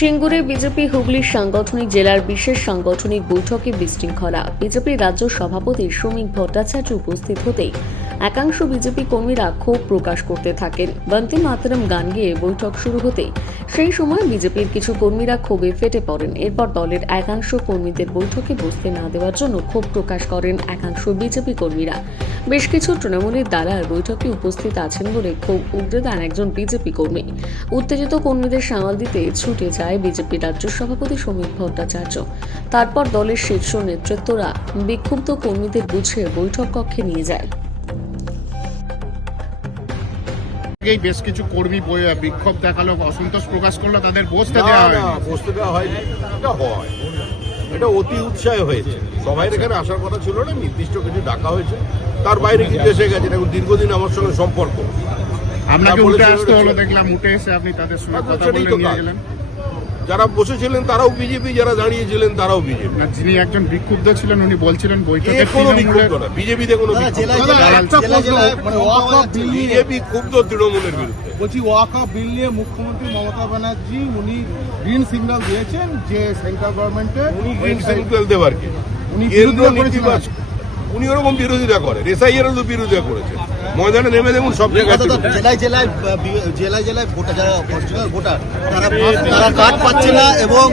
সিঙ্গুরে BJP Hooghly সাংগঠনিক জেলার বিশেষ সাংগঠনিক বৈঠকে বিশৃঙ্খলা। বিজেপি রাজ্য সভাপতি শ্রমিক ভট্টাচার্য উপস্থিত হতেই একাংশ বিজেপি কর্মীরা ক্ষোভ প্রকাশ করতে থাকেন। বন্দে মাতরম গান গেয়ে বৈঠক শুরু হতেই সেই সময় বিজেপির কিছু কর্মীরা ক্ষোভে ফেটে পড়েন। এরপর দলের একাংশ কর্মীদের বৈঠকে বসতে না দেওয়ার জন্য ক্ষোভ প্রকাশ করেন একাংশ বিজেপি কর্মীরা। বেশ কিছু তৃণমূলের দ্বারা বৈঠকে উপস্থিত আছেন বলে ক্ষোভ উগরে দেন একজন বিজেপি কর্মী। উত্তেজিত কর্মীদের সামাল দিতে ছুটে যায় বিজেপি রাজ্য সভাপতি শ্রমিক ভট্টাচার্য। তারপর দলের শীর্ষ নেতৃত্বরা বিক্ষুব্ধ কর্মীদের বুঝিয়ে বৈঠক কক্ষে নিয়ে যায়। বেশ কিছু কর্মী বিক্ষোভ দেখালো, অসন্তোষ প্রকাশ করলো, তাদের বসতে দেওয়া হয়নি। এটা হয়, এটা অতি উৎসাহে হয়েছে। সবাই এখানে আসার কথা ছিল না, নির্দিষ্ট কিছু ডাকা হয়েছে, তার বাইরে কিন্তু এসে গেছেন। এখন দীর্ঘদিন আমার সঙ্গে সম্পর্ক। আপনাকে উঠে আসতে হলো, দেখলাম উঠে এসে আপনি তাদের সঙ্গে কথা বলে নিয়ে গেলেন। যারা বসেছিলেন তারাও বিজেপি, যারা দাঁড়িয়েছিলেন তারাও বিজেপি। যিনি একজন বিক্ষুব্ধ ছিলেন উনি বলছিলেন বৈঠকে কোনো বিক্ষুব্ধ না, বিজেপিতে কোনো বিজেপি ক্ষুব্ধ তৃণমূলের বিরুদ্ধে। বলছি ওয়াকআপ বিল নিয়ে মুখ্যমন্ত্রী মমতা ব্যানার্জি উনি গ্রিন সিগন্যাল দিয়েছেন যে সেন্ট্রাল গভর্নমেন্টে উনি গ্রিন সিগন্যাল দেবার কি উনি ওরকম বিরোধিতা করেন। এসআইআর তো বিরোধিতা করেছেন। ময়দানে নেমে দেখুন সব জায়গায় জেলায় ভোটার যারা ভোটার তারা কার্ড পাচ্ছে না এবং